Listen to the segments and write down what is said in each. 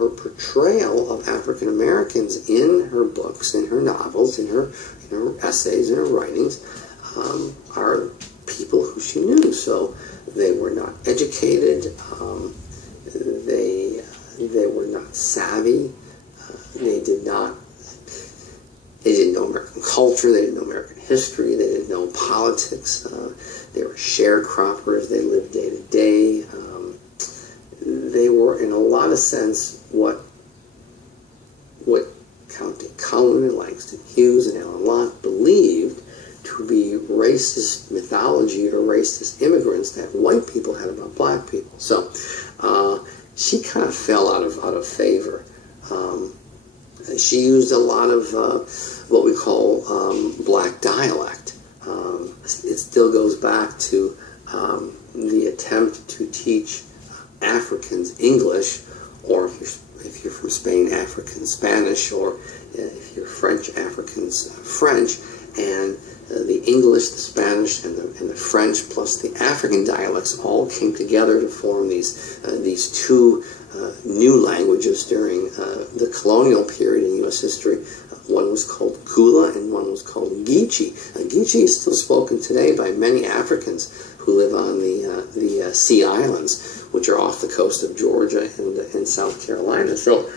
her portrayal of African Americans in her books, in her novels, in her essays, in her writings, are people who she knew. So they were not educated, they were not savvy, they didn't know American culture, they didn't know American history, they didn't know politics, they were sharecroppers, they lived day to day. They were, in a lot of sense, what Count Cullen and Langston Hughes and Alan Locke believed to be racist mythology or racist immigrants that white people had about black people. So she kind of fell out of favor. She used a lot of what we call black dialect. It still goes back to the attempt to teach Africans English, or if you're from Spain, African Spanish, or if you're French, Africans French, and the English, the Spanish, and the French, plus the African dialects all came together to form these two new languages during the colonial period in U.S. history. One was called Gula and one was called Geechee. Geechee is still spoken today by many Africans who live on the Sea Islands, which are off the coast of Georgia and South Carolina. So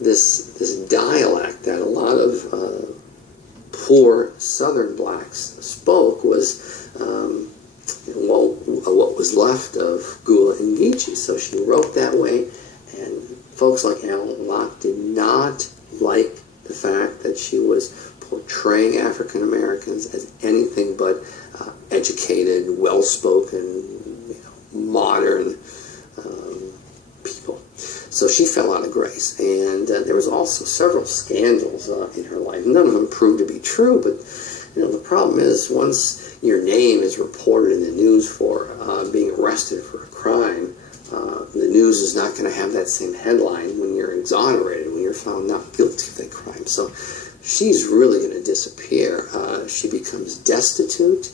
this dialect that a lot of poor Southern blacks spoke was what was left of Gula and Geechee. So she wrote that way, and folks like Alan Locke did not like the fact that she was portraying African Americans as anything but educated, well-spoken, modern people. So she fell out of grace, and there was also several scandals in her life. None of them proved to be true, but the problem is once your name is reported in the news for being arrested for a crime, the news is not going to have that same headline when you're exonerated, when you're found not guilty of that crime. So she's really going to disappear. She becomes destitute.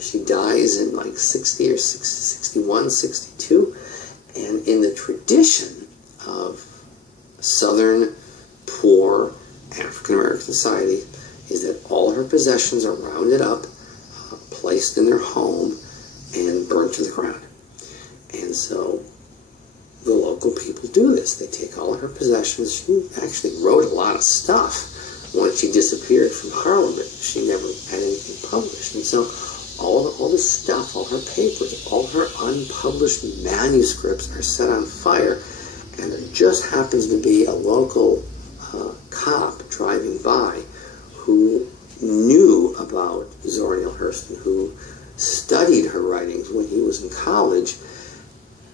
She dies in like 60 or 61, 62. And in the tradition of Southern poor African American society is that all her possessions are rounded up, placed in their home, and burnt to the ground. And so the local people do this. They take all of her possessions. She actually wrote a lot of stuff when she disappeared from Harlem, but she never had anything published. And so all the stuff, all her papers, all her unpublished manuscripts are set on fire, and there just happens to be a local cop driving by who knew about Zora Neale Hurston, who studied her writings when he was in college,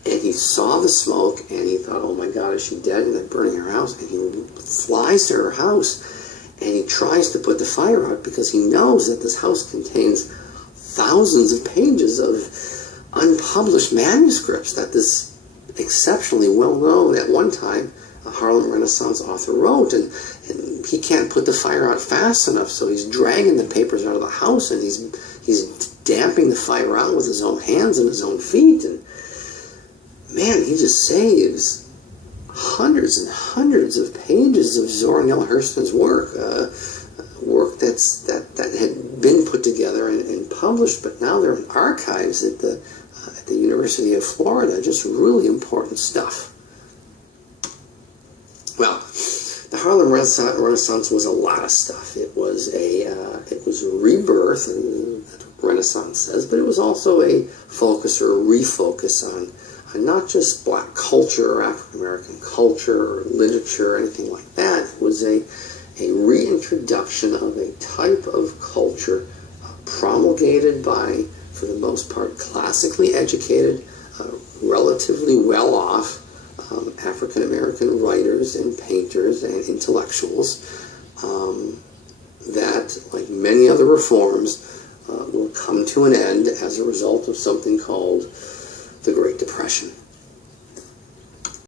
and he saw the smoke, and he thought, oh my God, is she dead? And they're burning her house, and he flies to her house, and he tries to put the fire out because he knows that this house contains thousands of pages of unpublished manuscripts that this exceptionally well-known, at one time, Harlem Renaissance author wrote, and he can't put the fire out fast enough, so he's dragging the papers out of the house, and he's damping the fire out with his own hands and his own feet, and man, he just saves hundreds and hundreds of pages of Zora Neale Hurston's work, work that had been put together and published, but now they're in archives at the University of Florida. Just really important stuff. Well, the Harlem Renaissance was a lot of stuff. It was a rebirth, and that's what Renaissance says, but it was also a focus or a refocus on not just black culture or African American culture or literature or anything like that. It was a reintroduction of a type of culture promulgated by, for the most part, classically educated, relatively well-off African American writers and painters and intellectuals that, like many other reforms, will come to an end as a result of something called the Great Depression.